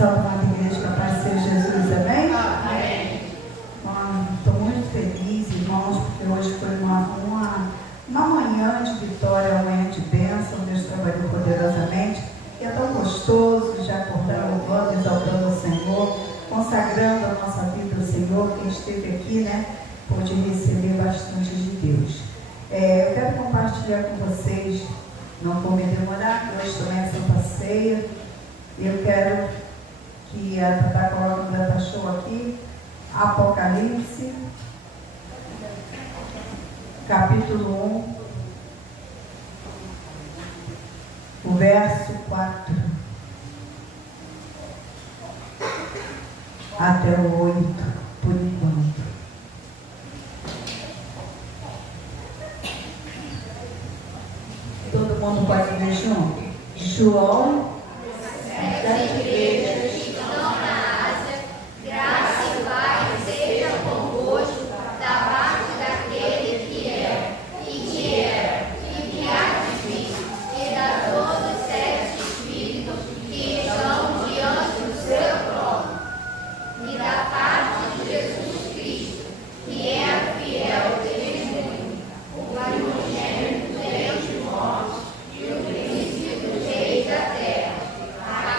Salve, amada igreja, que a paz seja Jesus, amém? Amém. Estou muito feliz, irmãos, porque hoje foi uma manhã de vitória, uma manhã de bênção. Deus trabalhou poderosamente. E é tão gostoso já acordar louvando, exaltando o Senhor, consagrando a nossa vida ao Senhor. Quem esteve aqui, né, pôde receber bastante de Deus. Eu quero compartilhar com vocês, não vou me demorar, que hoje também é Santa Ceia. Eu quero que a Tata coloque o Data Show aqui, Apocalipse, capítulo 1, o verso 4 até o 8, por enquanto. Todo mundo pode ver junto? João, Sete igrejas que estão na Ásia, graça e paz seja convosco da parte daquele que é, e que era, e que há de vir, e da todos os sete espíritos que estão diante do seu trono, e da parte de Jesus Cristo, que é a fiel testemunha, o primogênito dentre os mortos, e o príncipe dos reis da terra,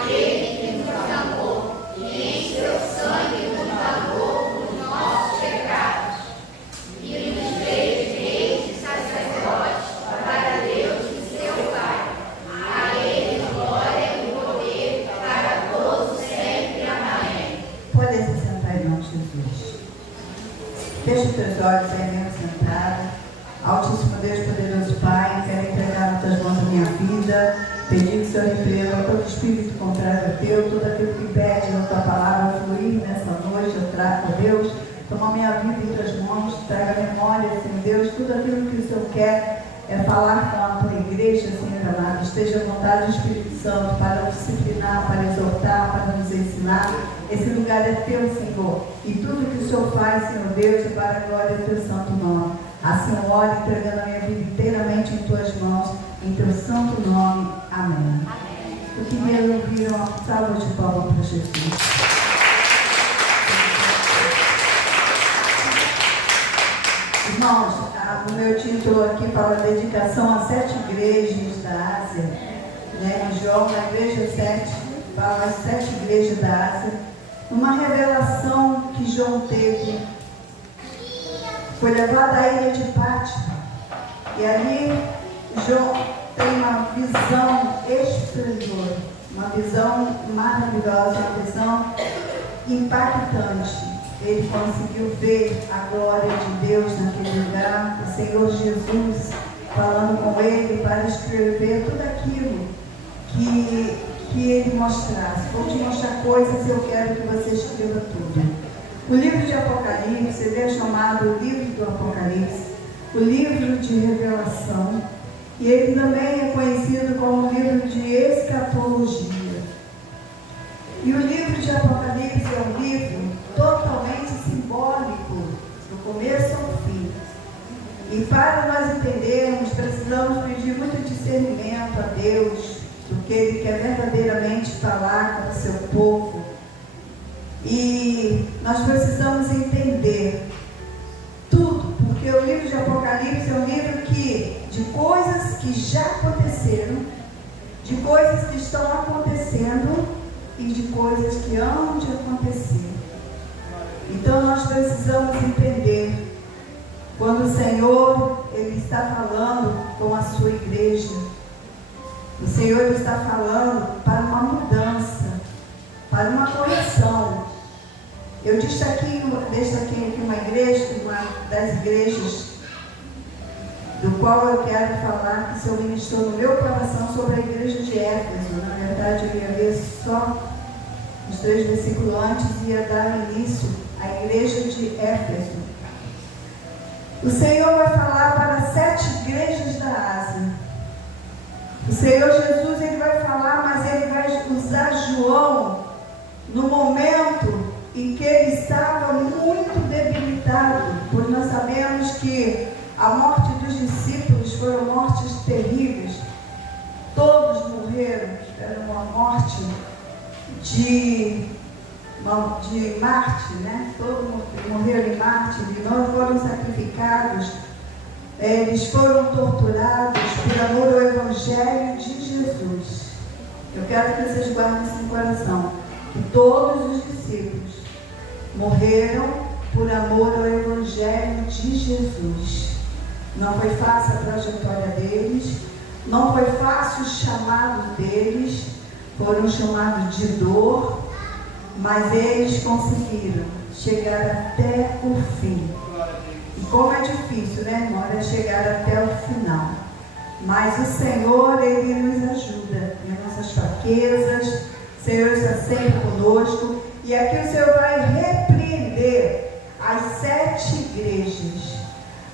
aquele que nos amou e em seu sangue nos lavou os nossos pecados, e nos fez reis e sacerdotes para Deus e seu Pai. A ele glória e poder para todos sempre. Amém. pode se sentar em nome de Jesus. Feche os teus olhos aí mesmo sentado. Altíssimo Deus, poderoso Pai, quero entregar nas tuas mãos a minha vida, pedir que o Senhor repreenda todo espírito contrário a teu, todo aquilo que pede na tua palavra fluir nessa noite. Eu trago, Deus, toma minha vida em tuas mãos, traga a memória, Senhor Deus, tudo aquilo que o Senhor quer falar com a tua igreja, Senhor amado. Esteja à vontade do Espírito Santo para disciplinar, para exortar, para nos ensinar. Esse lugar é teu, Senhor, e tudo que o Senhor faz, Senhor Deus, é para a glória do teu santo nome. Assim eu oro, entregando a minha vida inteiramente em tuas mãos, em teu santo nome. Amém. Eu queria ouvir uma salva de palmas para Jesus. Irmãos, o meu título aqui fala dedicação a 7 igrejas da Ásia, né? Em João, na igreja 7, fala as 7 igrejas da Ásia. Uma revelação que João teve, foi levado à ilha de Patmos, e ali João tem uma visão esplendor, uma visão maravilhosa, uma visão impactante. Ele conseguiu ver a glória de Deus naquele lugar, o Senhor Jesus falando com ele para escrever tudo aquilo que ele mostrasse. Vou te mostrar coisas e eu quero que você escreva tudo. O livro de Apocalipse, ele é chamado o livro do Apocalipse, o livro de revelação, e ele também é conhecido como o livro de escatologia. E o livro de Apocalipse é um livro totalmente simbólico, do começo ao fim. E para nós entendermos, precisamos pedir muito discernimento a Deus, do que Ele quer verdadeiramente falar com o seu povo. E nós precisamos entender tudo, porque o livro de Apocalipse é um livro de coisas que já aconteceram, de coisas que estão acontecendo e de coisas que hão de acontecer. Então nós precisamos entender quando o Senhor ele está falando com a sua igreja. O Senhor ele está falando para uma mudança, para uma correção. Eu destaquei aqui uma igreja, uma das igrejas, do qual eu quero falar, que o Senhor ministrou no meu coração, sobre a igreja de Éfeso. Na verdade, eu ia ler só os 3 versículos antes e ia dar início à igreja de Éfeso. O Senhor vai falar para 7 igrejas da Ásia. O Senhor Jesus ele vai falar, mas ele vai usar João no momento em que ele estava muito debilitado, pois nós sabemos que a morte dos discípulos foram mortes terríveis. Todos morreram, era uma morte de Marte, né? Todos morreram em Marte, e não foram sacrificados, eles foram torturados por amor ao Evangelho de Jesus. Eu quero que vocês guardem isso no coração, que todos os discípulos morreram por amor ao Evangelho de Jesus. Não foi fácil a trajetória deles, não foi fácil o chamado deles, foram chamados de dor, mas eles conseguiram chegar até o fim. E como é difícil, né, irmão, é chegar até o final. Mas o Senhor, Ele nos ajuda em nossas fraquezas. O Senhor está sempre conosco. E aqui o Senhor vai repreender as 7 igrejas.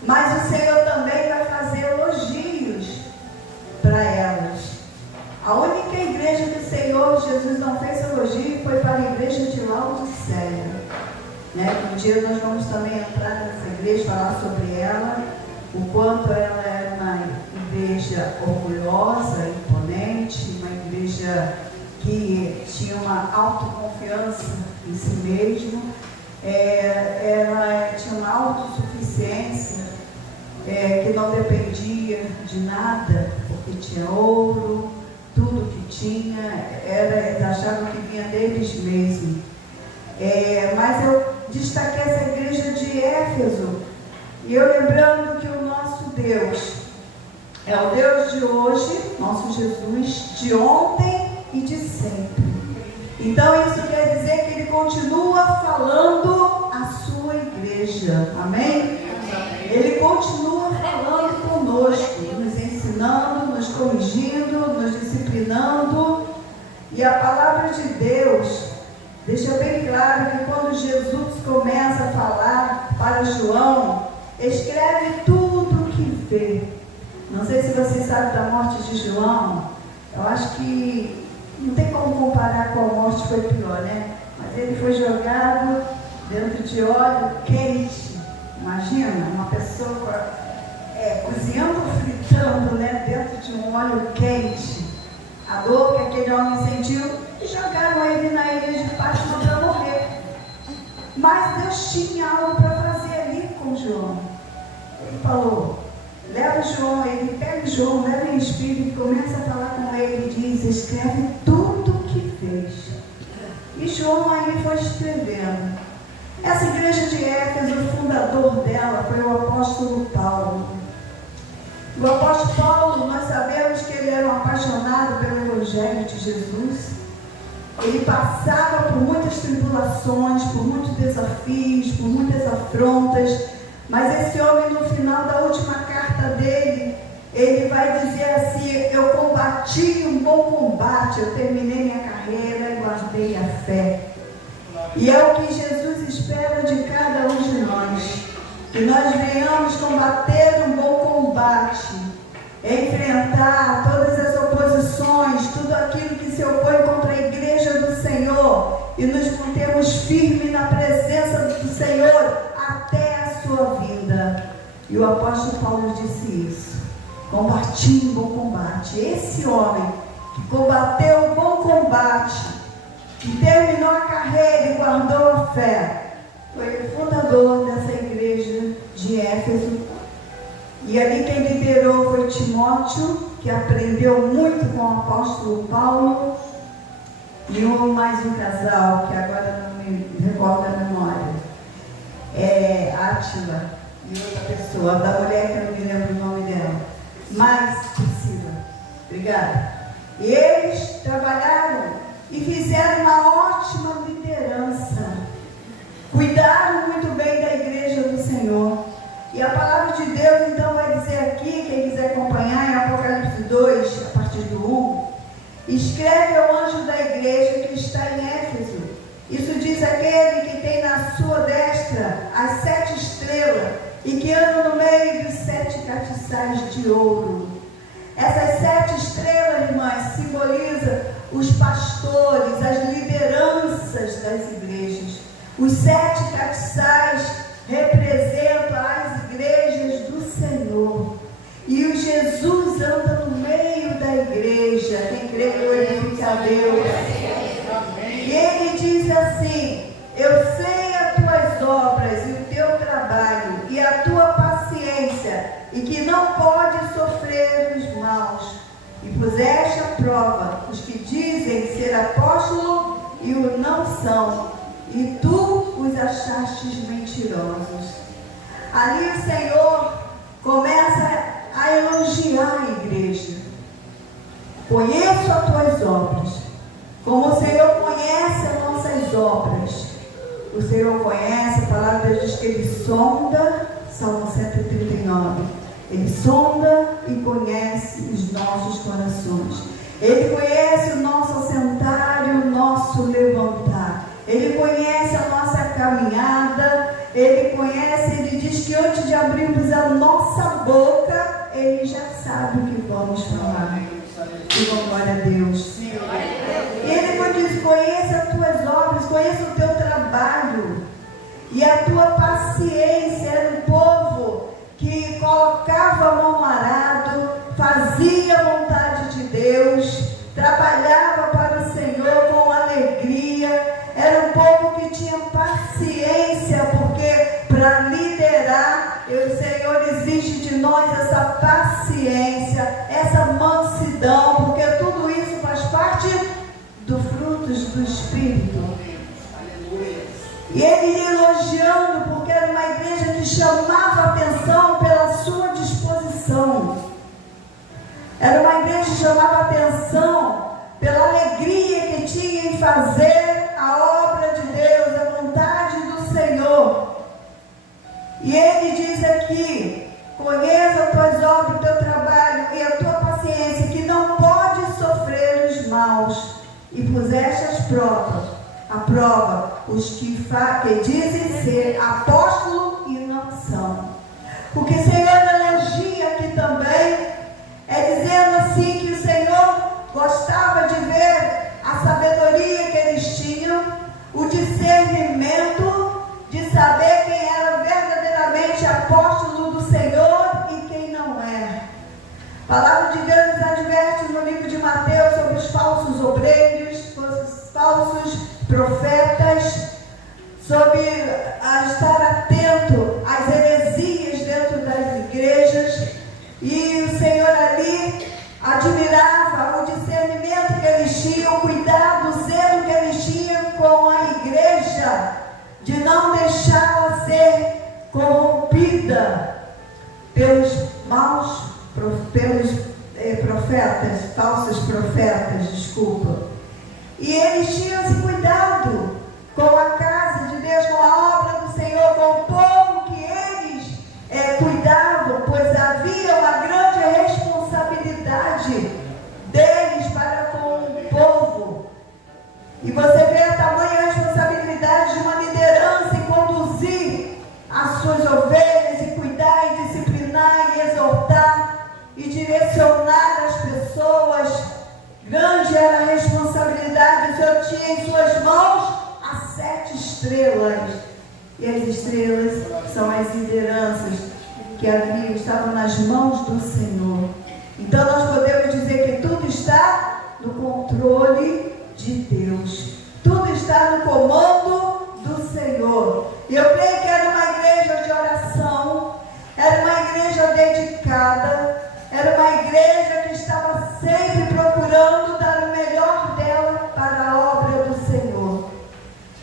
Mas o Senhor também vai fazer elogios para elas. A única igreja que o Senhor Jesus não fez elogio foi para a igreja de Laodiceia. Um dia nós vamos também entrar nessa igreja, falar sobre ela, o quanto ela era uma igreja orgulhosa, imponente, uma igreja que tinha uma autoconfiança em si mesmo, ela tinha uma autossuficiência, que não dependia de nada, porque tinha ouro, tudo que tinha, eles achavam que vinha deles mesmos. Mas eu destaquei essa igreja de Éfeso, e eu lembrando que o nosso Deus é o Deus de hoje, nosso Jesus, de ontem e de sempre. Então isso quer dizer que Ele continua falando à sua igreja, amém? Ele continua falando conosco, nos ensinando, nos corrigindo, nos disciplinando. E a palavra de Deus deixa bem claro que quando Jesus começa a falar para João, escreve tudo o que vê. Não sei se você sabe da morte de João. Eu acho que não tem como comparar qual morte foi pior, né? Mas ele foi jogado dentro de óleo quente. Imagina, uma pessoa cozinhando, fritando, né, dentro de um óleo quente. A dor que aquele homem sentiu, e jogaram ele na ilha de Patmos para morrer. Mas Deus tinha algo para fazer ali com João. Ele falou, leva João, ele pega João, leva em espírito e começa a falar com ele e diz, escreve tudo o que fez. E João aí foi escrevendo. Essa igreja de Éfeso, o fundador dela foi o apóstolo Paulo. O apóstolo Paulo, nós sabemos que ele era um apaixonado pelo Evangelho de Jesus. Ele passava por muitas tribulações, por muitos desafios, por muitas afrontas. Mas esse homem, no final da última carta dele, ele vai dizer assim, eu combati um bom combate, eu terminei minha carreira e guardei a fé. E é o que Jesus espera de cada um de nós, que nós venhamos combater um bom combate, enfrentar todas as oposições, tudo aquilo que se opõe contra a igreja do Senhor, e nos mantemos firmes na presença do Senhor até a sua vinda. E o apóstolo Paulo disse isso, combati um bom combate. Esse homem que combateu o bom combate, que terminou a carreira e guardou a fé, foi o fundador dessa igreja de Éfeso. E ali quem liderou foi Timóteo, que aprendeu muito com o apóstolo Paulo, e mais um casal, que agora não me recordo a memória, Átila, e outra pessoa, da mulher que eu não me lembro o nome dela, mas Priscila. Obrigada. E eles trabalharam e fizeram uma ótima liderança. Cuidaram muito bem da igreja do Senhor. E a palavra de Deus então vai dizer aqui, quem quiser acompanhar, em Apocalipse 2, a partir do 1, escreve ao anjo da igreja que está em Éfeso. Isso diz aquele que tem na sua destra as 7 estrelas e que anda no meio dos 7 castiçais de ouro. Essas 7 estrelas, irmãs, simbolizam os pastores, as lideranças das igrejas. Os 7 castiçais representam as igrejas do Senhor. E o Jesus anda no meio da igreja. Quem crê glorifica a Deus. assim: eu sei as tuas obras e o teu trabalho e a tua paciência, e que não podes sofrer os maus, e puseste à prova os que dizem ser apóstolo e o não são, e tu os achastes mentirosos. Ali o Senhor começa a elogiar a igreja. Conheço as tuas obras, como o Senhor conhece as nossas obras. O Senhor conhece, a palavra diz que Ele sonda, Salmo 139. Ele sonda e conhece os nossos corações. Ele conhece o nosso assentar e o nosso levantar. Ele conhece a nossa caminhada. Ele conhece, Ele diz que antes de abrirmos a nossa boca, Ele já sabe o que vamos falar. E glória a Deus. E Ele diz: conheça as tuas obras, conheça o teu trabalho e a tua paciência. Era um povo que colocava a mão no arado, fazia a vontade de Deus, trabalhava para o Senhor com alegria. Era um povo que tinha paciência, porque para liderar, o Senhor exige de nós essa paciência, essa mansidão, porque tudo isso faz parte dos frutos do Espírito. E ele elogiando, porque era uma igreja que chamava atenção pela sua disposição. Era uma igreja que chamava atenção pela alegria que tinha em fazer a obra de Deus, a vontade do Senhor. E ele diz aqui: conheça as tuas obras, o teu trabalho e a tua paciência, que não podes sofrer os maus, e puseste à prova os que dizem ser apóstolo e não são. O que o Senhor elogia aqui também é dizendo assim que o Senhor gostava de ver a sabedoria que eles tinham, o discernimento de saber quem era verdadeiramente apóstolo do Senhor e quem não é. A palavra de Deus nos adverte no livro de Mateus sobre os falsos obreiros, os falsos profetas, sobre estar atento às heresias dentro das igrejas. E o Senhor ali admirava o discernimento que eles tinham, o cuidado, o zelo que eles tinham com a igreja, de não deixá-la ser corrompida pelos maus, profetas, falsos profetas, desculpa. E eles tinham esse cuidado com a casa de Deus, com a obra do Senhor, com o povo que eles cuidavam, pois havia uma grande responsabilidade deles para com o povo. E você vê a tamanha responsabilidade de uma liderança em conduzir as suas ovelhas, e cuidar, e disciplinar, e exortar, e direcionar as pessoas. Grande era a responsabilidade. O Senhor tinha em suas mãos as 7 estrelas. E as estrelas são as lideranças que estavam nas mãos do Senhor. Então nós podemos dizer que tudo está no controle de Deus. Tudo está no comando do Senhor. E eu creio que era uma igreja de oração, era uma igreja dedicada, era uma igreja que estava sempre procurando dar o melhor dela para a obra do Senhor.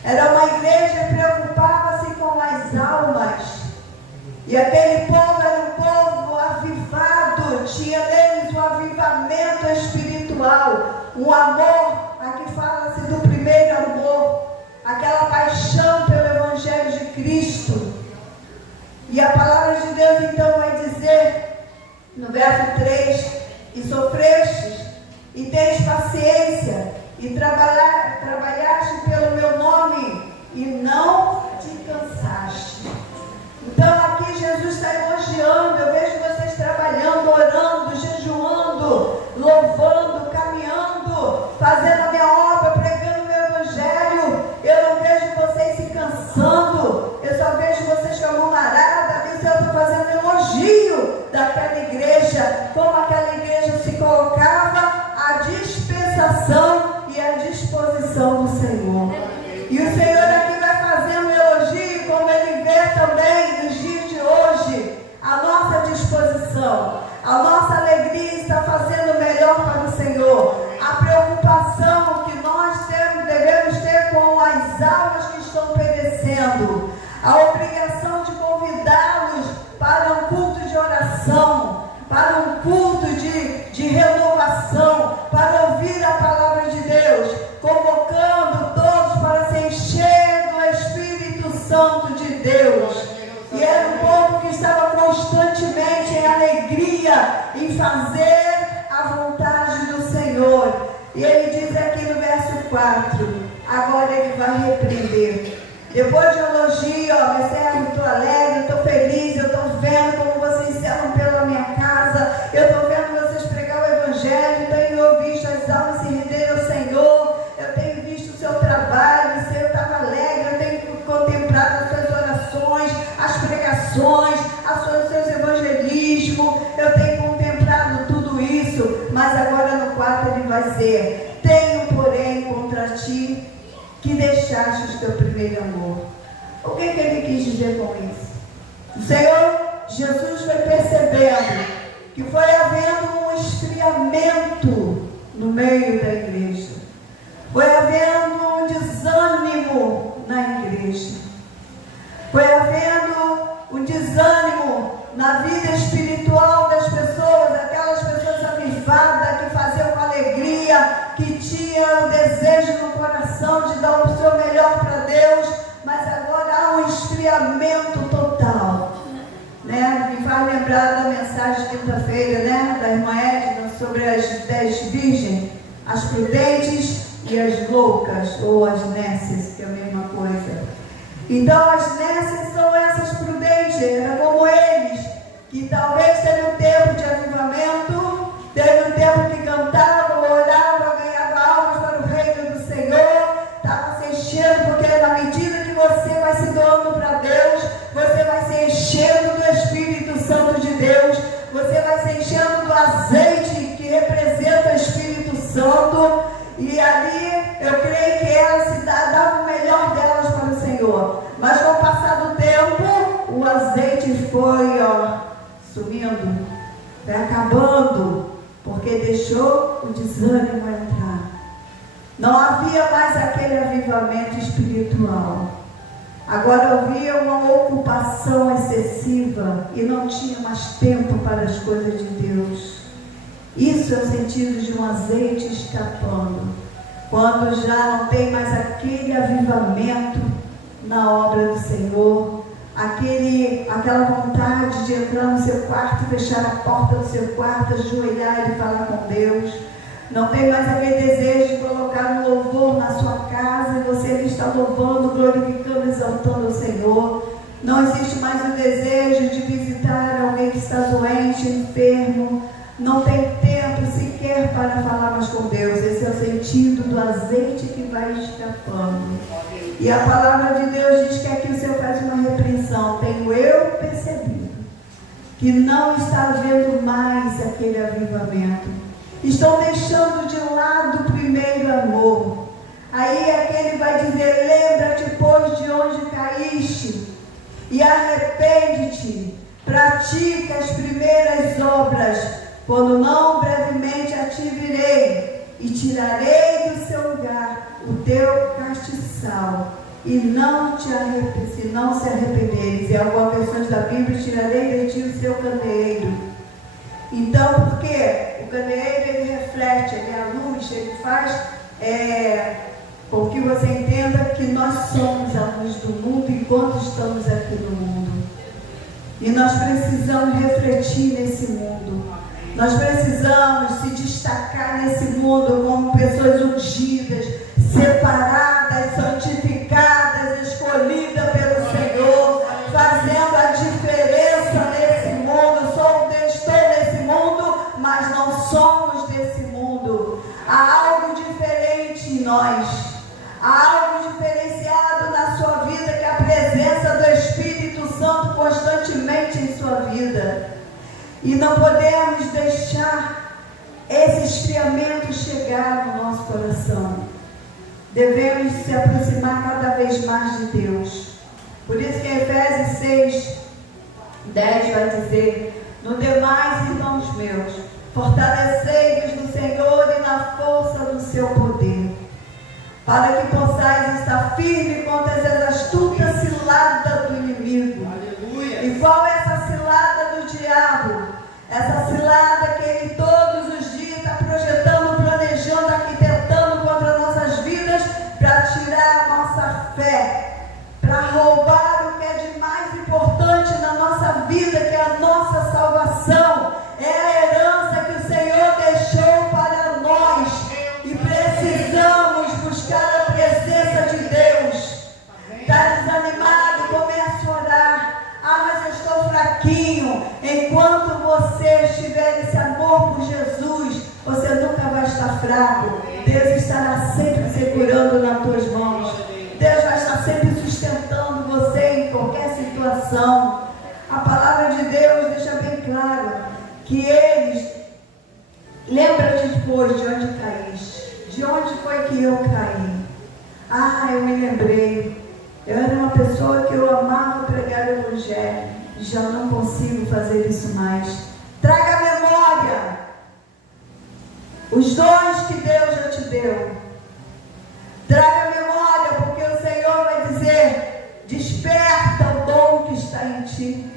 Era uma igreja que preocupava-se com as almas. E aquele povo era um povo avivado, tinha neles um avivamento espiritual, um amor. Aqui fala-se do primeiro amor, aquela paixão pelo Evangelho de Cristo. E a palavra de Deus então vai dizer, no verso 3, e sofrestes, e tens paciência, e trabalhaste pelo meu nome, e não te cansaste. Então aqui Jesus está elogiando. Eu vejo vocês trabalhando, orando, jejuando, louvando, caminhando, fazendo a minha obra, pregando o meu Evangelho. Eu não vejo vocês se cansando, eu só vejo vocês com a mão arada. Ali o Senhor está fazendo elogio daquela igreja, como aquela igreja se colocava à dispensação e à disposição do Senhor. E o Senhor aqui vai fazer um elogio, como Ele vê também nos dias de hoje, a nossa disposição, a nossa alegria está fazendo o melhor para o Senhor. A preocupação que nós devemos ter com as almas que estão perecendo, a obrigação de convidá-los para um culto de oração, para um culto de renovação, para ouvir a palavra de Deus, convocando todos para se encher do Espírito Santo de Deus. E era um povo que estava constantemente em alegria, em fazer a vontade do Senhor. E ele diz aqui no verso 4, agora ele vai repreender. Depois de elogio, meu servo, estou alegre, estou feliz, eu estou vendo como vocês zelam pela minha casa, eu estou vendo vocês pregar o Evangelho, tenho visto as almas se renderem ao Senhor, eu tenho visto o seu trabalho, o Senhor estava alegre, eu tenho contemplado as suas orações, as pregações, os seus evangelismos, eu tenho contemplado tudo isso, mas agora no 4 ele vai dizer, tenho porém contra ti, que deixaste o teu primeiro amor. O que ele quis dizer com isso? O Senhor Jesus foi percebendo que foi havendo um esfriamento no meio da igreja. Foi havendo um desânimo na igreja. Foi havendo um desânimo na vida espiritual das pessoas, aquelas pessoas avivadas que faziam com alegria, que tinham o desejo no coração de dar o seu melhor para Deus, mas agora há um esfriamento total, né? Me faz lembrar da mensagem de quinta-feira, né? Da irmã Edna, sobre as 10 virgens, as prudentes e as loucas, ou as nécias, que é a mesma coisa. Então as nécias são essas prudentes, era como eles, que talvez teve um tempo de avivamento, teve um tempo que cantavam, oravam, ganhavam almas para o reino do Senhor, estava se enchendo, porque na medida que você vai se doando para Deus, você vai se enchendo do Espírito Santo de Deus, você vai se enchendo do azeite que representa o Espírito Santo, e ali eu creio que elas davam o melhor delas para o Senhor. Mas com o passar do tempo, o azeite foi sumindo, foi acabando, porque deixou o desânimo entrar. Não havia mais aquele avivamento espiritual. Agora havia uma ocupação excessiva e não tinha mais tempo para as coisas de Deus. Isso é o sentido de um azeite escapando. Quando já não tem mais aquele avivamento na obra do Senhor, aquela vontade de entrar no seu quarto, fechar a porta do seu quarto, ajoelhar e falar com Deus. Não tem mais aquele desejo de colocar um louvor na sua casa e você ali está louvando, glorificando, exaltando o Senhor. Não existe mais o desejo de visitar alguém que está doente, enfermo. Não tem tempo sequer para falar mais com Deus. Esse é o sentido do azeite que vai escapando. E a palavra de Deus diz que aqui o Senhor faz uma repreensão. Tenho eu percebido que não está havendo mais aquele avivamento. Estão deixando de lado o primeiro amor. Aí aquele vai dizer, lembra-te, pois, de onde caíste, e arrepende-te, pratica as primeiras obras, quando não, brevemente a ti virei, e tirarei do seu lugar o teu castiçal, e não se arrependeres. Em algumas versões da Bíblia, tirarei de ti o seu candeeiro. Então, por quê? O candeeiro, ele reflete, ele é a luz, ele faz com que você entenda que nós somos a luz do mundo enquanto estamos aqui no mundo. E nós precisamos refletir nesse mundo. Nós precisamos se destacar nesse mundo como pessoas ungidas, separadas, santificadas, escolhidas pelo Senhor, fazendo a diferença nesse mundo. Estou nesse mundo, mas não somos desse mundo. Há algo diferente em nós. Há algo diferenciado na sua vida, que é a presença do Espírito Santo constantemente em sua vida. E não podemos deixar esse esfriamento chegar no nosso coração. Devemos se aproximar cada mais de Deus. Por isso que em Efésios 6, 10 vai dizer: no demais, irmãos meus, fortalecei-vos no Senhor e na força do seu poder, para que possais estar firme contra as astutas ciladas do inimigo. Aleluia. E qual é essa cilada do diabo? Essa cilada que ele todos os dias está projetando, planejando, arquitetando contra nossas vidas, para tirar a nossa fé, para roubar o que é de mais importante na nossa vida, que é a nossa salvação. É a herança que o Senhor deixou para nós, e precisamos buscar a presença de Deus. Está desanimado? Comece a orar. Ah, mas eu estou fraquinho. Enquanto você estiver nesse amor por Jesus, você nunca vai estar fraco. Deus estará sempre segurando nas tuas mãos. Deus vai estar sempre sustentando você em qualquer situação. A palavra de Deus deixa bem claro que eles, lembra-te depois de onde caíste. De onde foi que eu caí? Ah, eu me lembrei. Eu era uma pessoa que eu amava pregar o Evangelho. Já não consigo fazer isso mais. Traga a memória os dons que Deus já te deu. Traga a memória, porque o Senhor vai dizer: desperta o dom que está em ti.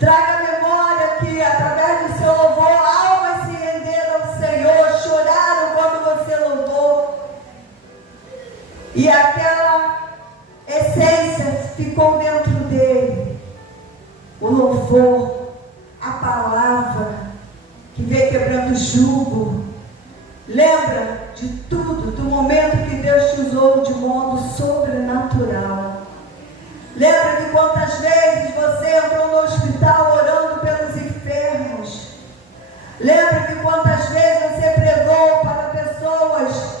Traga a memória que através do seu louvor almas se renderam ao Senhor, choraram quando você louvou, e aquela essência ficou dentro dele. O louvor, a palavra que veio quebrando o jugo. Lembra de tudo, do momento que Deus te usou de modo sobrenatural. Lembra de quantas vezes você entrou no hospital orando pelos enfermos. Lembra de quantas vezes você pregou para pessoas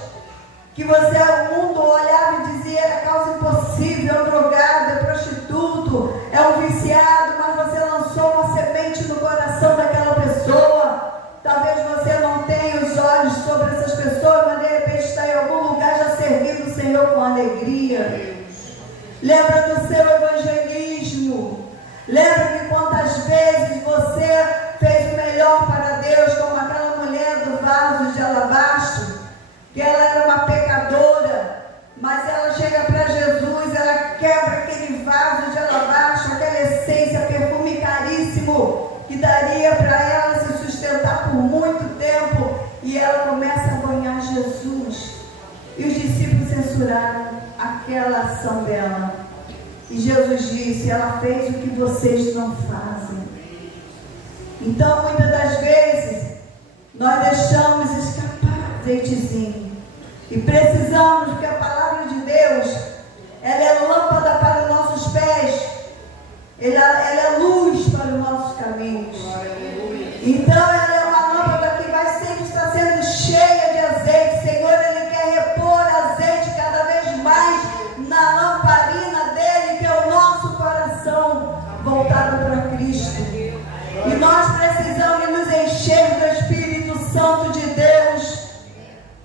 que você, o mundo olhava e dizia: era causa impossível, é um drogado, é prostituto, é um viciado, mas você lançou uma semente no coração daquela pessoa. Talvez você não tenha os olhos sobre essas pessoas, mas de repente está em algum lugar já servindo o Senhor com alegria. Lembra do seu evangelismo. Lembra de quantas vezes você fez o melhor para Deus, como aquela mulher do vaso de alabastro, que ela era uma pecadora, mas ela chega para Jesus, ela quebra aquele vaso de alabastro, aquela essência, perfume caríssimo, que daria para ela se sustentar por muito tempo, e ela começa a banhar Jesus. E os discípulos censuraram aquela ação dela. E Jesus disse: ela fez o que vocês não fazem. Então, muitas das vezes, nós deixamos escapar azeitezinho. E precisamos, porque a palavra de Deus, ela é lâmpada para os nossos pés, ela é luz para os nossos caminhos. Então ela é uma lâmpada que vai sempre estar sendo cheia de azeite. Senhor, Ele quer repor azeite cada vez mais na lamparina dele, que é o nosso coração voltado para Cristo. E nós precisamos nos encher do Espírito Santo de Deus.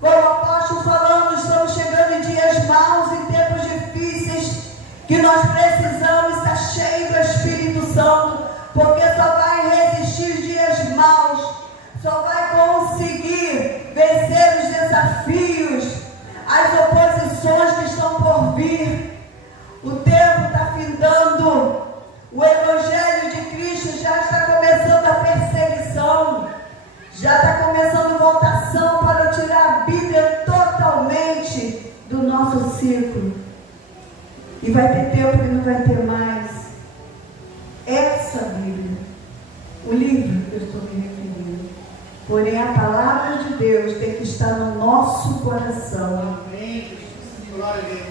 Como o apóstolo falando, estamos chegando em dias maus, em tempos difíceis, que nós precisamos estar cheios do Espírito Santo, porque só vai resistir os dias maus, só vai conseguir vencer os desafios, as oposições que estão por vir. O tempo está findando, o Evangelho de Cristo já está começando a perseguição, já está começando a votação para tirar a Bíblia totalmente do nosso círculo. E vai ter tempo que não vai ter mais essa Bíblia, o livro que eu estou me referindo. Porém, a palavra de Deus tem que estar no nosso coração.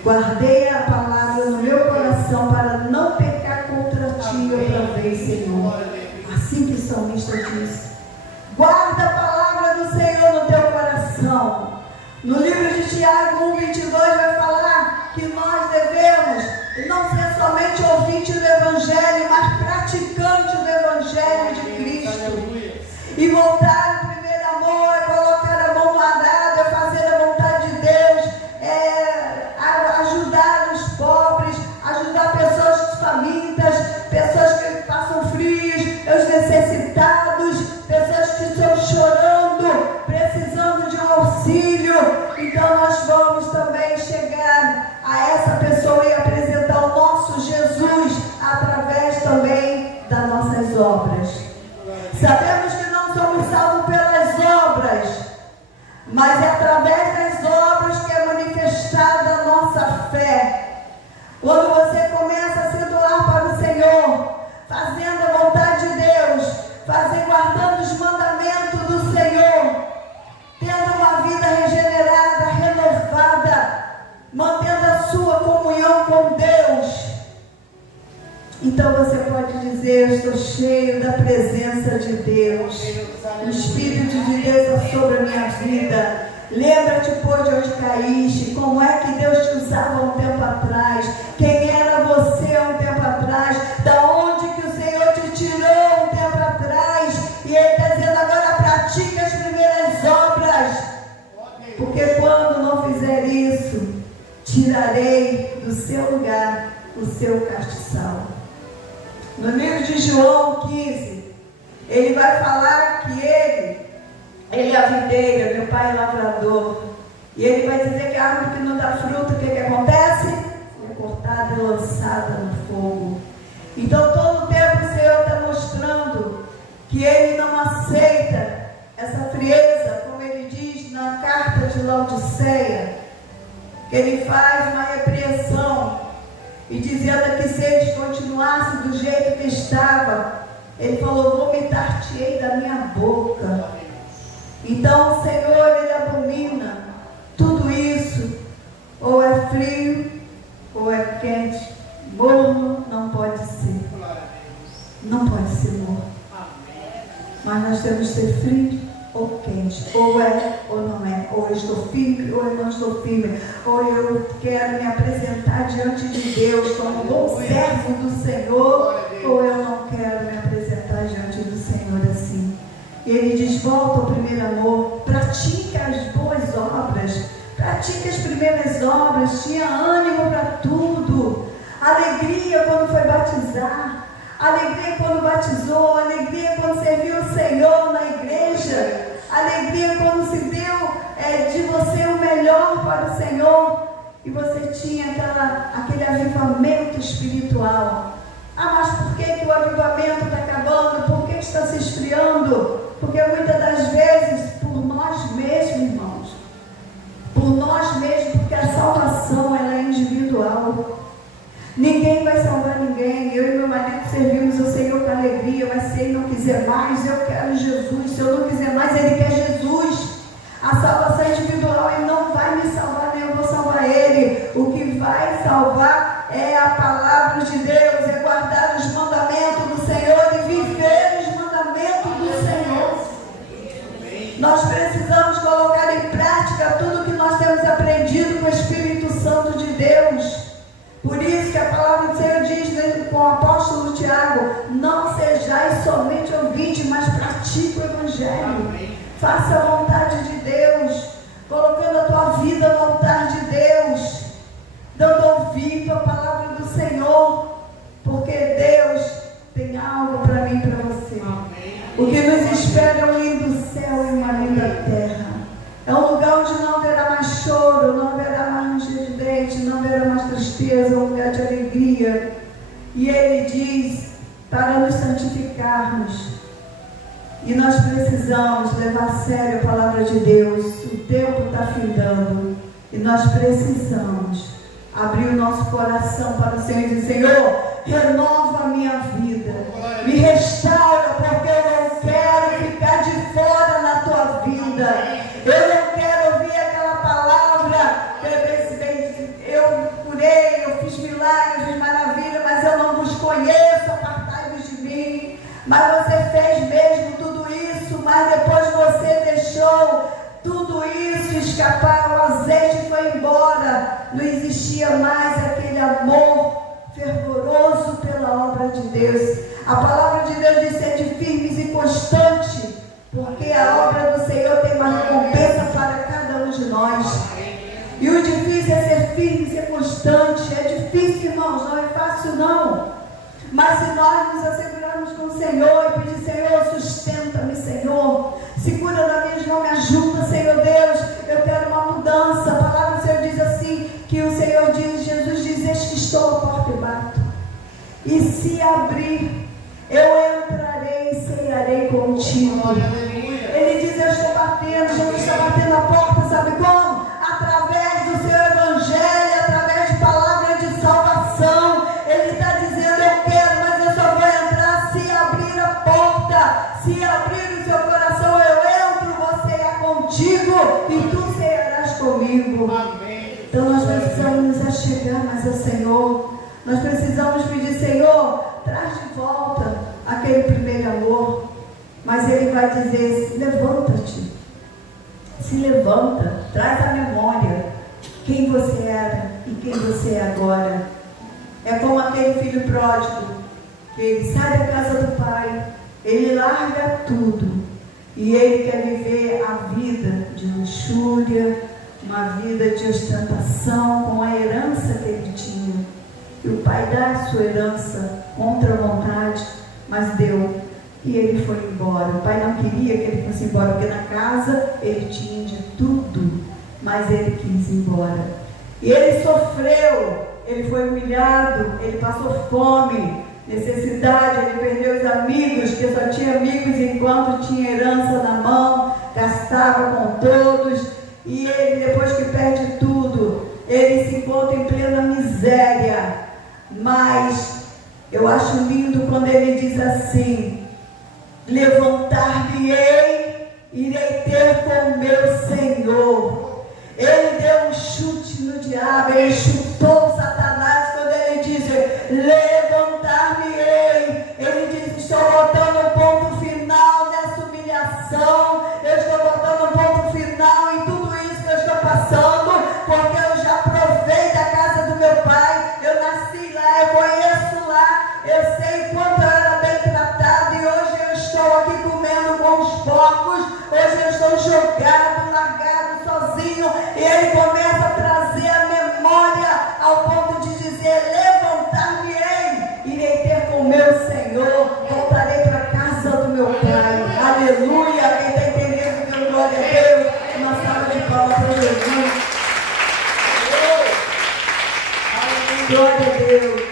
Guardei a palavra no meu coração para não pecar contra ti outra vez, Senhor. Assim que o salmista disse. Guarda a palavra do Senhor no teu coração. No livro de Tiago 1:22 vai falar que nós devemos não ser somente ouvinte do Evangelho, mas praticante do Evangelho de Cristo. E voltar ao primeiro amor, é colocar a mão no arado, é fazer a vontade de Deus, é ajudar os também apresentar o nosso Jesus através também das nossas obras. Sabemos que não somos salvos pelas obras, mas é através das obras que é manifestada a nossa fé. Quando você começa a se doar para o Senhor, fazendo a vontade de Deus, guardando os mandamentos do Senhor, tendo uma vida regenerada, renovada, mantendo a sua comunhão com Deus, então você pode dizer: eu estou cheio da presença de Deus, o Espírito de Deus é sobre a minha vida. Lembra-te, pois, de onde caíste, como é que Deus te usava um tempo atrás, quem era você há um tempo atrás, da onde que o Senhor te tirou um tempo atrás, e Ele está dizendo: agora pratica as primeiras obras, porque quando não fizer isso, tirarei do seu lugar o seu castiçal. No livro de João 15, ele vai falar que ele é a videira, meu pai é lavrador. E ele vai dizer que a árvore que não dá fruto, o que acontece? É cortada e lançada no fogo. Então todo o tempo o Senhor está mostrando que Ele não aceita essa frieza, como Ele diz na carta de Laodiceia, que Ele faz uma repreensão, e dizendo que se eles continuassem do jeito que estava, Ele falou: vomitar-te-ei da minha boca. Então o Senhor, Ele abomina tudo isso, ou é frio, ou é quente. Morno não pode ser. Não pode ser morno. Mas nós temos que ser frio ou quente. Ou é ou não é. Ou eu estou firme ou eu não estou firme. Ou eu quero me apresentar diante de Deus como bom servo do Senhor, ou eu não quero me apresentar diante do Senhor assim. E Ele diz: volta ao primeiro amor, pratica as boas obras, pratica as primeiras obras, tinha ânimo para tudo, alegria quando foi batizar, alegria quando batizou, alegria quando serviu o Senhor na igreja, alegria quando se deu de você o melhor para o Senhor, e você tinha aquele avivamento espiritual. Ah, mas por que o avivamento está acabando? Por que está se esfriando? Porque muitas das vezes, por nós mesmos, irmãos, por nós mesmos, porque a salvação ela é individual. Ninguém vai salvar ninguém. Eu e meu marido servimos o Senhor com alegria, mas se Ele não quiser mais, eu quero Jesus. Se eu não quiser mais, Ele quer Jesus. A salvação é individual, Ele não vai me salvar, nem eu vou salvar Ele. O que vai salvar é a palavra de Deus, é guardar os mandamentos do Senhor e viver os mandamentos do Senhor. Nós precisamos colocar em prática tudo que nós temos aprendido com o Espírito Santo de Deus. Por isso que a palavra do Senhor diz com o apóstolo Tiago: não sejais somente ouvintes, mas pratique o Evangelho. Faça a vontade de Deus, colocando a tua vida no altar de Deus, dando ouvido à palavra do Senhor, porque Deus tem algo para mim e para você. O que nos espera é um lindo céu e uma linda terra. É um lugar onde não haverá mais choro, não haverá mais ranger de dente, não haverá mais tristeza, um lugar de alegria. E Ele diz para nos santificarmos. E nós precisamos levar a sério a palavra de Deus. O tempo está findando. E nós precisamos abrir o nosso coração para o Senhor e dizer: Senhor, renova a minha vida. Me restaura, porque eu não quero ficar de fora na tua vida. Eu não quero ouvir aquela palavra. Eu curei, eu fiz milagres, fiz maravilha, mas eu não vos conheço, apartai-vos de mim. Mas você fez mesmo tudo isso, mas depois você deixou tudo isso escapar, o azeite foi embora, não existia mais aquele amor fervoroso pela obra de Deus. A palavra de Deus diz: sede firmes e constantes, porque a obra do Senhor tem uma recompensa para cada um de nós. E o difícil é ser firme e ser constante. É difícil, irmãos, não é fácil não. Mas se nós nos assegurarmos com o Senhor e pedir: Senhor, sustenta-me, Senhor, segura na minha mão, me ajuda, Senhor Deus, eu quero uma mudança. A palavra do Senhor diz assim, que o Senhor diz, Jesus diz: estes e se abrir, eu entrarei e cearei contigo. Ele diz: eu estou batendo. Jesus está batendo a porta, sabe como? Através do seu evangelho, através de palavras de salvação. Ele está dizendo: eu quero, mas eu só vou entrar se abrir a porta. Se abrir o seu coração, eu entro, você é contigo e tu cearás comigo. Então nós precisamos nos achegar mais ao Senhor. Nós precisamos pedir: Senhor, traz de volta aquele primeiro amor. Mas Ele vai dizer: levanta-te, se levanta, traz à memória quem você era e quem você é agora. É como aquele filho pródigo, que ele sai da casa do pai, ele larga tudo e ele quer viver a vida de luxúria, uma vida de ostentação com a herança que ele tinha. E o pai dá a sua herança contra a vontade, mas deu. E ele foi embora. O pai não queria que ele fosse embora, porque na casa ele tinha de tudo, mas ele quis ir embora. E ele sofreu, ele foi humilhado, ele passou fome, necessidade, ele perdeu os amigos, que só tinha amigos enquanto tinha herança na mão, gastava com todos. E ele, depois que perde tudo, ele se encontra em plena miséria. Mas eu acho lindo quando ele diz assim: levantar-me-ei, irei ter com o meu Senhor. Ele deu um chute no diabo, ele chutou Satanás quando ele diz: levantar-me-ei. Ele diz: estou botando um ponto final nessa humilhação, eu estou botando um ponto final em tudo isso que eu estou passando, porque eu já provei da casa do meu pai, eu nasci lá, eu conheço lá, eu sei quanto eu era bem tratado, e hoje eu estou aqui comendo com os porcos, hoje eu estou jogado, largado, sozinho. E ele começa a trazer a memória ao ponto de dizer: levantar-me-ei, irei ter com o meu Senhor, voltarei para a casa do meu pai. Aleluia! Quem está entendendo, deu glória a Deus. Uma salva de palmas para Jesus. Glória a Deus.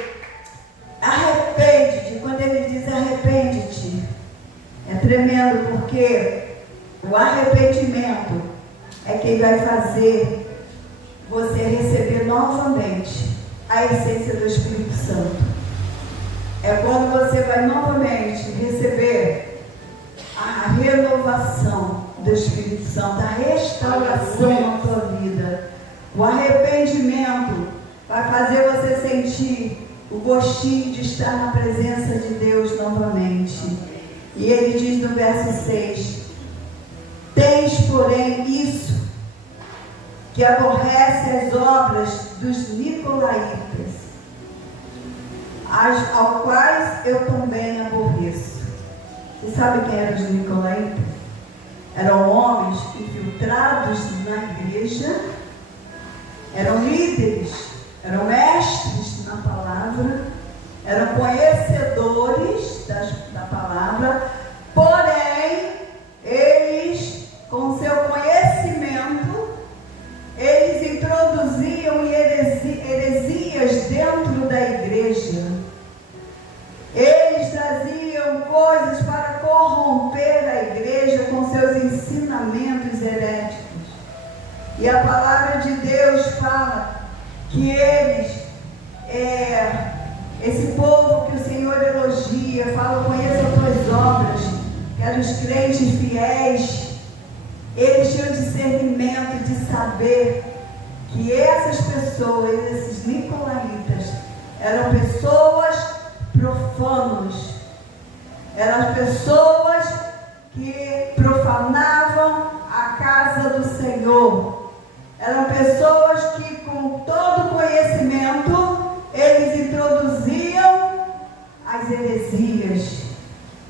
Arrepende-te. Quando ele diz arrepende-te, é tremendo, porque o arrependimento é quem vai fazer você receber novamente a essência do Espírito Santo. É quando você vai novamente receber a renovação do Espírito Santo, a restauração na tua vida. O arrependimento vai fazer você sentir o gostinho de estar na presença de Deus novamente. E ele diz no verso 6: tens, porém, isso, que aborrece as obras dos nicolaítas, ao quais eu também aborreço. Você sabe quem eram os nicolaítas? Eram homens infiltrados na igreja, eram líderes, eram mestres na palavra, eram conhecedores da palavra, porém, eles, com seu conhecimento, eles introduziam heresias dentro da igreja. Eles traziam coisas para corromper a igreja com seus ensinamentos heréticos. E a palavra de Deus fala que eles, esse povo que o Senhor elogia, fala: conheço as tuas obras, que eram os crentes fiéis. Eles tinham discernimento de saber que essas pessoas, esses nicolaítas, eram pessoas profanos, eram pessoas que profanavam a casa do Senhor, eram pessoas que, com todo conhecimento, eles introduziam as heresias,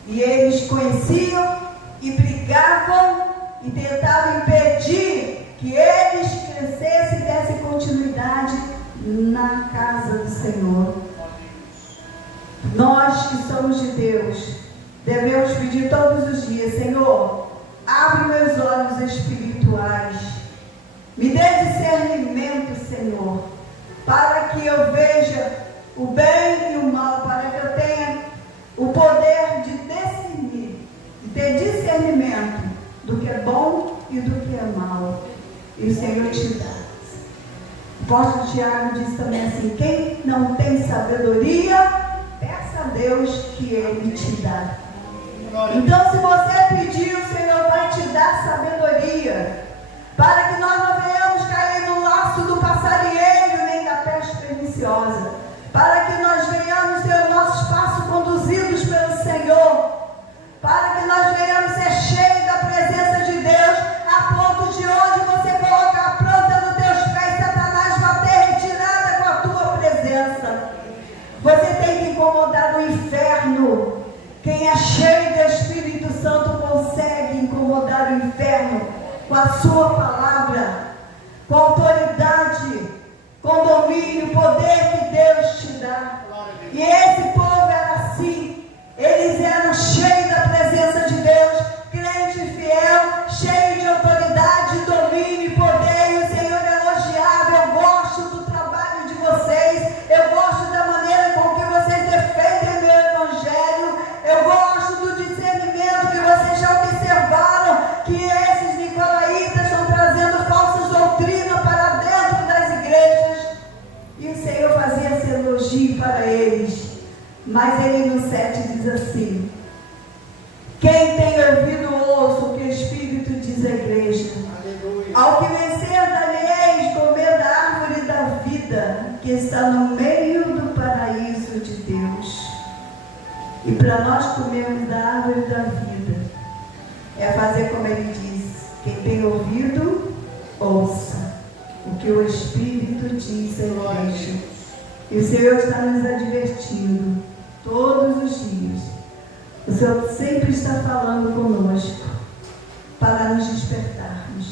e eles conheciam e brigavam e tentavam impedir que eles crescessem e dessem continuidade na casa do Senhor. Nós que somos de Deus, devemos pedir todos os dias: Senhor, abre meus olhos espirituais, me dê discernimento, Senhor, para que eu veja o bem e o mal, para que eu o poder de discernir, de ter discernimento do que é bom e do que é mal. E o Senhor te dá. O apóstolo Tiago diz também assim: quem não tem sabedoria, peça a Deus que Ele te dá. Então, se você pedir, o Senhor vai te dar sabedoria, para que nós não venhamos cair no laço do passarinheiro, nem da peste perniciosa, para que nós venhamos ter o nosso passo conduzidos pelo Senhor, para que nós venhamos ser cheios da presença de Deus, a ponto de onde você coloca a planta dos teus pés, Satanás vai ter retirada com a tua presença. Você tem que incomodar o inferno. Quem é cheio do Espírito Santo consegue incomodar o inferno com a sua palavra, com autoridade, com domínio, poder que Deus te dá. E esse povo era assim. Eles eram cheios da presença de Deus, crente e fiel, cheio de autoridade, domínio e poder. E o Senhor elogiava: eu gosto do trabalho de vocês, eu gosto da maneira com que vocês defendem meu evangelho, eu gosto do discernimento que vocês já observaram, que esses nicolaítas estão trazendo falsas doutrinas para dentro das igrejas. E o Senhor fazia esse elogio para eles. Mas ele no 7 diz assim: quem tem ouvido, ouça o que o Espírito diz à igreja. Aleluia. Ao que vencer, dareis comer da árvore da vida, que está no meio do paraíso de Deus. E para nós comermos da árvore da vida, é fazer como ele diz: quem tem ouvido, ouça o que o Espírito diz à igreja. E o Senhor está nos advertindo todos os dias. O Senhor sempre está falando conosco para nos despertarmos,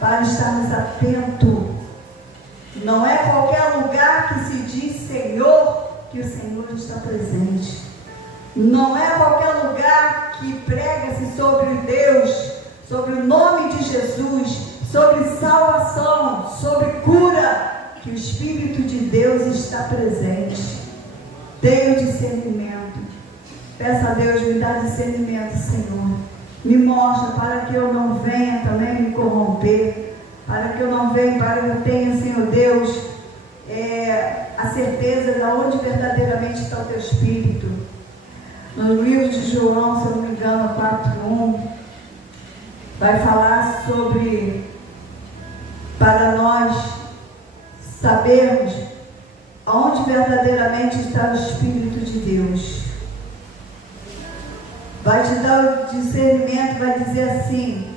para estarmos atentos. Não é qualquer lugar que se diz Senhor que o Senhor está presente. Não é qualquer lugar que prega-se sobre Deus, sobre o nome de Jesus, sobre salvação, sobre cura, que o Espírito de Deus está presente. Tenha discernimento. Peça a Deus: me dá discernimento, Senhor. Me mostra, para que eu não venha também me corromper, para que eu não venha, para que eu tenha, Senhor Deus, a certeza de onde verdadeiramente está o teu Espírito. No livro de João, se eu não me engano, 4:1, vai falar sobre, para nós sabermos aonde verdadeiramente está o Espírito de Deus. Vai te dar o discernimento, vai dizer assim,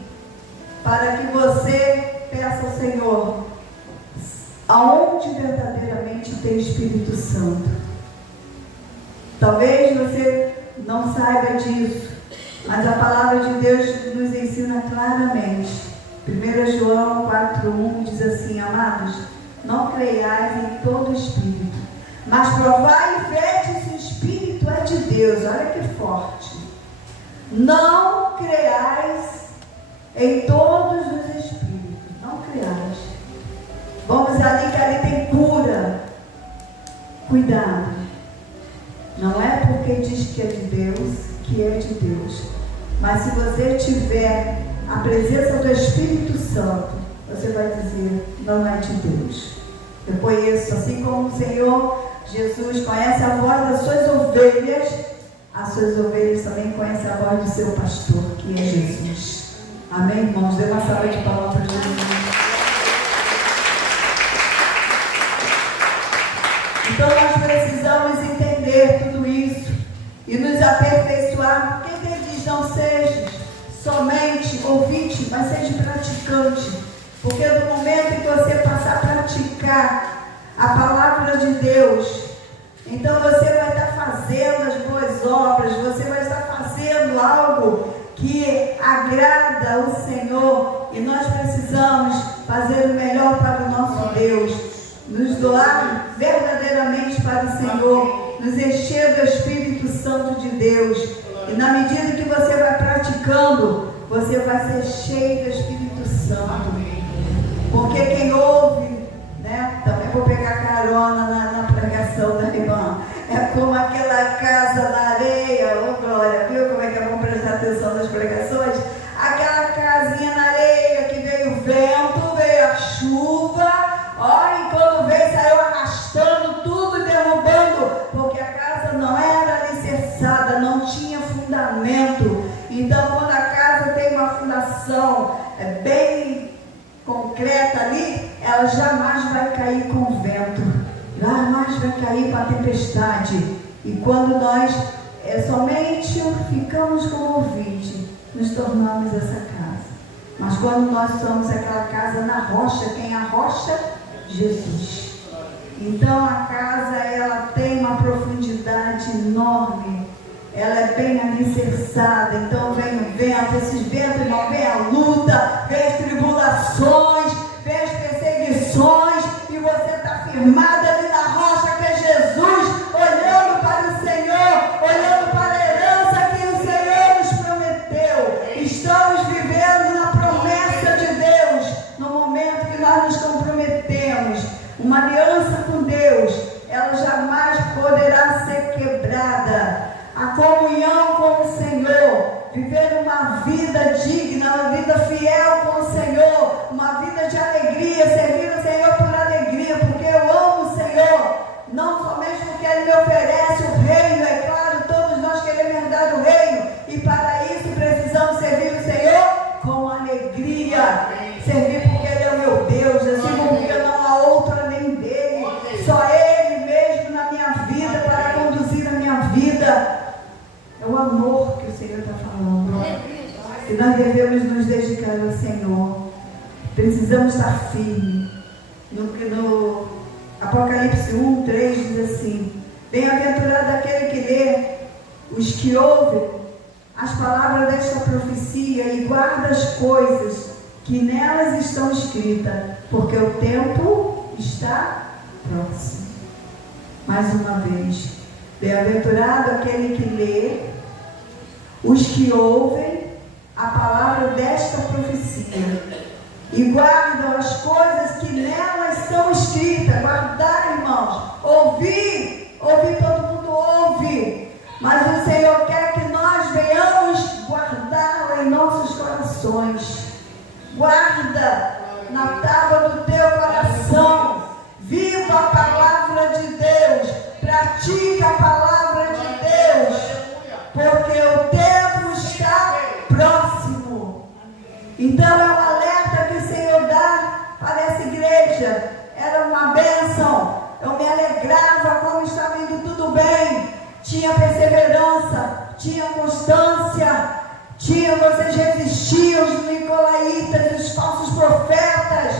para que você peça ao Senhor aonde verdadeiramente tem o Espírito Santo. Talvez você não saiba disso, mas a palavra de Deus nos ensina claramente. 1 João 4:1 diz assim: amados, não creiais em todo espírito, mas provai e vede se o Espírito é de Deus. Olha que forte. Não creiais em todos os espíritos. Não creiais. Vamos ali, que ali tem cura. Cuidado. Não é porque diz que é de Deus, que é de Deus. Mas se você tiver a presença do Espírito Santo, você vai dizer: não é de Deus. Eu conheço, assim como o Senhor Jesus conhece a voz das suas ovelhas, as suas ovelhas também conhecem a voz do seu pastor, que é Jesus. Amém, irmãos? Dê uma salva de palmas para Jesus. Então nós precisamos entender tudo isso e nos aperfeiçoar. Porque ele diz: não seja somente ouvinte, mas seja praticante. Porque no momento em que você passar a praticar a palavra de Deus, então você vai estar fazendo as boas obras, você vai estar fazendo algo que agrada ao Senhor. E nós precisamos fazer o melhor para o nosso Deus, nos doar verdadeiramente para o Senhor, nos encher do Espírito Santo de Deus. E na medida que você vai praticando, você vai ser cheio do Espírito Santo. Porque quem ouve, né? Também vou pegar carona na pregação da irmã. É como aquela casa na areia, cair com a tempestade. E quando nós somente ficamos como ouvinte, nos tornamos essa casa. Mas quando nós somos aquela casa na rocha, quem é a rocha? Jesus. Então a casa, ela tem uma profundidade enorme. Ela é bem alicerçada. Então vem o vento, esses ventos, irmão, vem a luta, vem as tribulações, vem as perseguições, e você está firmada ali na rocha que é Jesus, olhando para o Senhor, olhando para a herança que o Senhor nos prometeu. Estamos vivendo na promessa de Deus, no momento que nós nos comprometemos. Uma aliança com Deus, ela jamais poderá ser quebrada. A comunhão com o Senhor, viver uma vida digna, uma vida fiel com o Senhor, uma vida de alegria, servir o Senhor por alegria, porque eu amo o Senhor, não somente porque Ele me oferece o reino, é claro, todos nós queremos herdar o reino, e para isso precisamos servir o Senhor com alegria, servir porque Ele é o meu Deus, assim como porque não há outro além dEle, só Ele mesmo na minha vida, para conduzir a minha vida. É o amor que o Senhor está falando. E nós devemos nos dedicar ao Senhor. Precisamos estar firmes. No Apocalipse 1:3 diz assim: bem-aventurado aquele que lê, os que ouvem as palavras desta profecia e guarda as coisas que nelas estão escritas, porque o tempo está próximo. Mais uma vez, bem-aventurado aquele que lê, os que ouvem a palavra desta profecia e guardam as coisas que nelas estão escritas. Guardar, irmãos, ouvir, todo mundo ouve, mas o Senhor quer que nós venhamos guardá-la em nossos corações. Guarda na tábua do teu coração, viva a palavra de Deus, pratica a palavra de Deus, porque o tempo está próximo. Então é um alerta que o Senhor dá para essa igreja. Era uma bênção. Eu me alegrava como estava indo tudo bem. Tinha perseverança, tinha constância, vocês resistiam, os nicolaítas, os falsos profetas.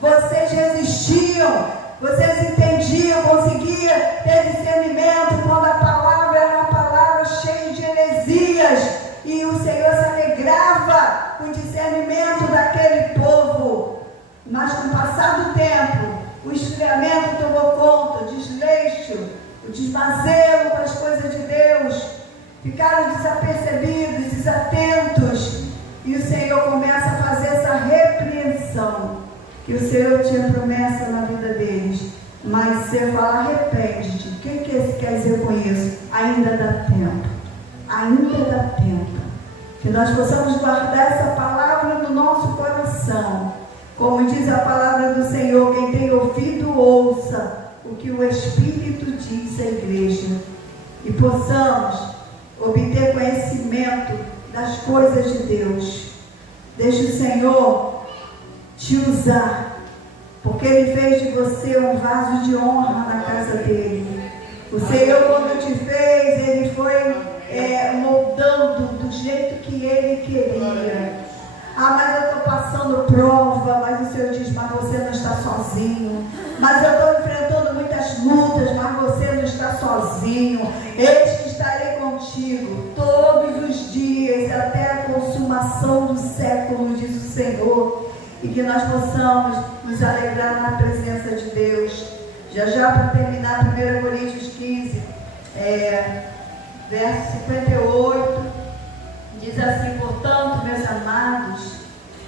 Vocês resistiam, vocês entendiam, conseguiam ter discernimento quando a palavra era uma palavra cheia de heresias, e o Senhor se alegrava com o discernimento daquele povo. Mas com o passar do tempo, o esfriamento tomou conta, o desleixo, o desmazelo para as coisas de Deus, ficaram desapercebidos, desatentos, e o Senhor começa a fazer essa repreensão, que o Senhor tinha promessa na vida deles. Mas se eu falar arrepende-te, o que quer dizer com isso? Ainda dá tempo, ainda dá tempo, que nós possamos guardar essa palavra no nosso coração, como diz a palavra do Senhor: quem tem ouvido, ouça o que o Espírito diz à igreja, e possamos obter conhecimento das coisas de Deus. Deixe o Senhor te usar, porque Ele fez de você um vaso de honra na casa dEle. O Senhor, quando te fez, Ele foi moldando do jeito que Ele queria. Mas eu estou passando prova, mas o Senhor diz: mas você não está sozinho. Mas eu estou enfrentando muitas lutas, mas você não está sozinho. Eis que estarei contigo todos os dias, até a consumação do século, diz o Senhor. E que nós possamos nos alegrar na presença de Deus. Já para terminar, 1 Coríntios 15, verso 58, diz assim: portanto, meus amados,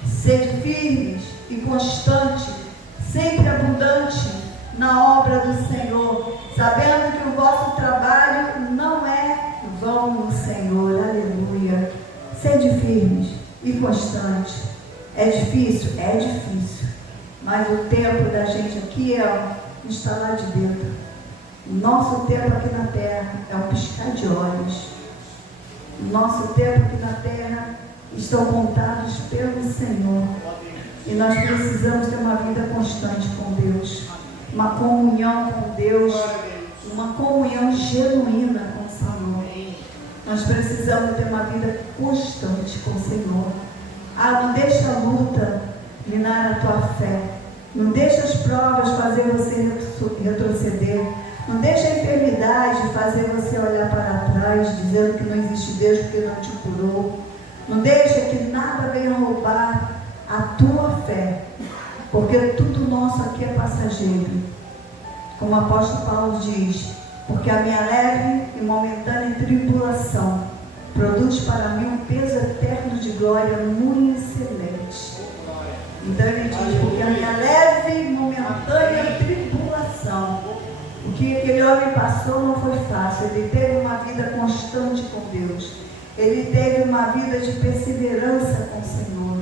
sede firmes e constantes, sempre abundante na obra do Senhor, sabendo que o vosso trabalho não é vão no Senhor. Aleluia. Sede firmes e constantes. É difícil? É difícil. Mas o tempo da gente aqui é um estalar de dedo. O nosso tempo aqui na terra é um piscar de olhos. O nosso tempo aqui na terra estão contados pelo Senhor. E nós precisamos ter uma vida constante com Deus, uma comunhão com Deus, uma comunhão genuína com o Senhor. Nós precisamos ter uma vida constante com o Senhor. Não deixa a luta minar a tua fé. Não deixa as provas fazer você retroceder. Não deixa a enfermidade fazer você olhar para trás, dizendo que não existe Deus porque não te curou. Não deixa que nada venha roubar a tua fé, porque tudo nosso aqui é passageiro. Como o apóstolo Paulo diz, porque a minha leve e momentânea tribulação produz para mim um peso eterno de glória muito excelente. Então ele diz, porque a minha leve e momentânea tribulação, o que aquele homem passou não foi fácil. Ele teve uma vida constante com Deus. Ele teve uma vida de perseverança com o Senhor.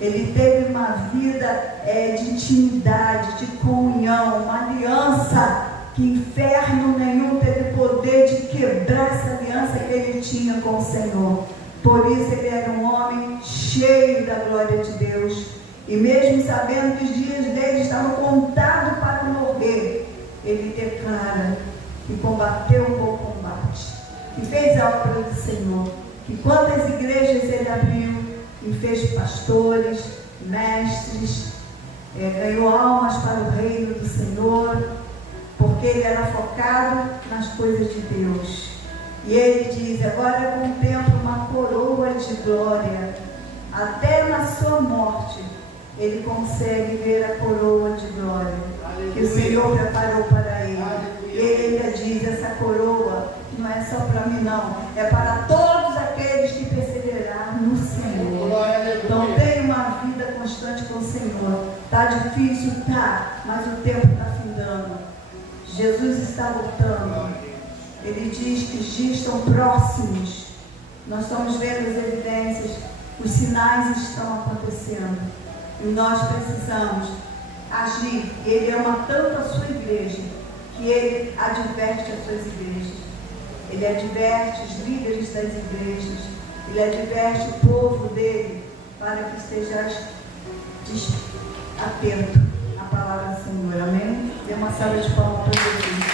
Ele teve uma vida de intimidade, de comunhão, uma aliança que inferno nenhum teve poder de quebrar essa aliança que ele tinha com o Senhor. Por isso ele era um homem cheio da glória de Deus. E mesmo sabendo que os dias dele estavam contados para morrer, ele declara que combateu o bom combate, que fez a obra do Senhor, que quantas igrejas ele abriu, e fez pastores, mestres, ganhou almas para o reino do Senhor, porque ele era focado nas coisas de Deus. E ele diz, agora contempla uma coroa de glória, até na sua morte, ele consegue ver a coroa de glória, que o Senhor preparou para ele. E ele ainda diz, essa coroa não é só para mim não, é para todos aqueles que perseveraram no Senhor. Então tenha uma vida constante com o Senhor. Está difícil? Tá, mas o tempo está findando. Jesus está voltando. Ele diz que os dias estão próximos. Nós estamos vendo as evidências, os sinais estão acontecendo. E nós precisamos agir. Ele ama tanto a sua igreja, que ele adverte as suas igrejas. Ele adverte os líderes das igrejas. Ele adverte o povo dele, para que estejais atento à palavra do Senhor. Amém? Dê uma salva de palmas para Jesus.